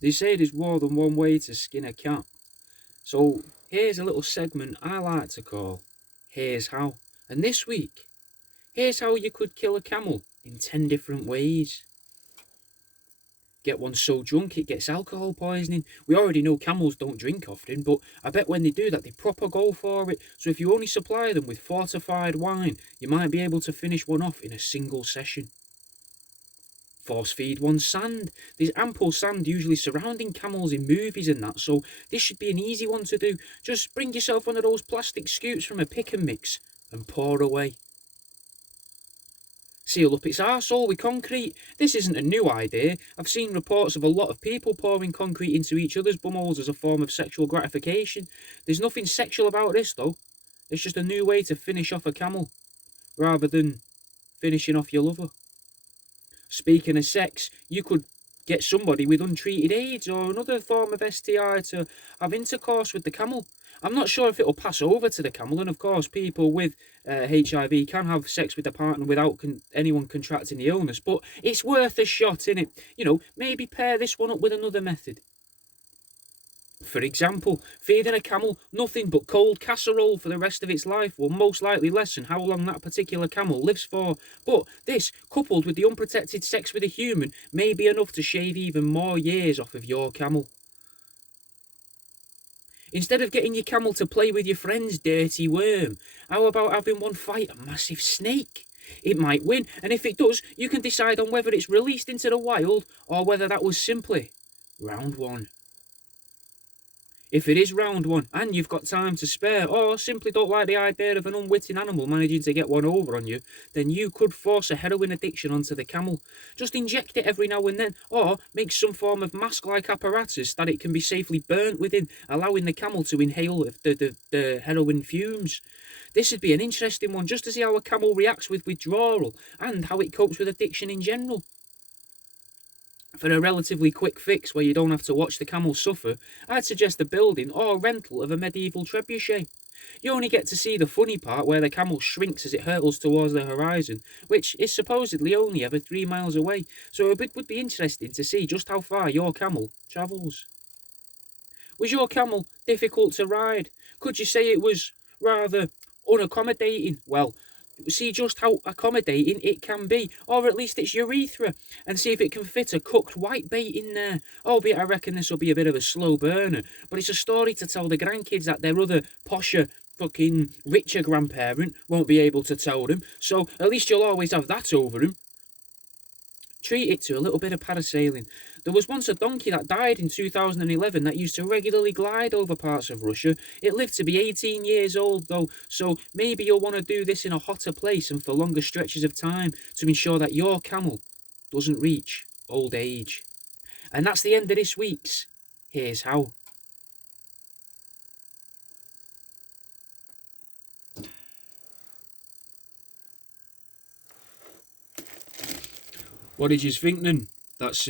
They say there's more than one way to skin a cat. So here's a little segment I like to call Here's How. And this week, here's how you could kill a camel in 10 different ways. Get one so drunk it gets alcohol poisoning. We already know camels don't drink often, but I bet when they do that they proper go for it. So if you only supply them with fortified wine, you might be able to finish one off in a single session. Force feed one sand. There's ample sand usually surrounding camels in movies and that, so this should be an easy one to do. Just bring yourself one of those plastic scoops from a pick and mix and pour away. Seal up its arsehole with concrete. This isn't a new idea. I've seen reports of a lot of people pouring concrete into each other's bumholes as a form of sexual gratification. There's nothing sexual about this though. It's just a new way to finish off a camel, rather than finishing off your lover. Speaking of sex, you could get somebody with untreated AIDS or another form of STI to have intercourse with the camel. I'm not sure if it'll pass over to the camel, and of course, people with HIV can have sex with their partner without anyone contracting the illness, but it's worth a shot, innit? Maybe pair this one up with another method. For example, feeding a camel nothing but cold casserole for the rest of its life will most likely lessen how long that particular camel lives for. But this, coupled with the unprotected sex with a human, may be enough to shave even more years off of your camel. Instead of getting your camel to play with your friend's dirty worm, how about having one fight a massive snake? It might win, and if it does, you can decide on whether it's released into the wild or whether that was simply round one. If it is round one and you've got time to spare, or simply don't like the idea of an unwitting animal managing to get one over on you, then you could force a heroin addiction onto the camel. Just inject it every now and then, or make some form of mask-like apparatus that it can be safely burnt within, allowing the camel to inhale the heroin fumes. This would be an interesting one, just to see how a camel reacts with withdrawal and how it copes with addiction in general. For a relatively quick fix where you don't have to watch the camel suffer, I'd suggest the building or rental of a medieval trebuchet. You only get to see the funny part where the camel shrinks as it hurtles towards the horizon, which is supposedly only ever 3 miles away, so it would be interesting to see just how far your camel travels. Was your camel difficult to ride? Could you say it was rather unaccommodating? Well, see just how accommodating it can be, or at least its urethra, and see if it can fit a cooked whitebait in there. Albeit I reckon this will be a bit of a slow burner, but it's a story to tell the grandkids that their other posher, fucking richer grandparent won't be able to tell them, so at least you'll always have that over them. Treat it to a little bit of parasailing. There was once a donkey that died in 2011 that used to regularly glide over parts of Russia. It lived to be 18 years old though, so maybe you'll want to do this in a hotter place and for longer stretches of time to ensure that your camel doesn't reach old age. And that's the end of this week's Here's How. What did you think then? That's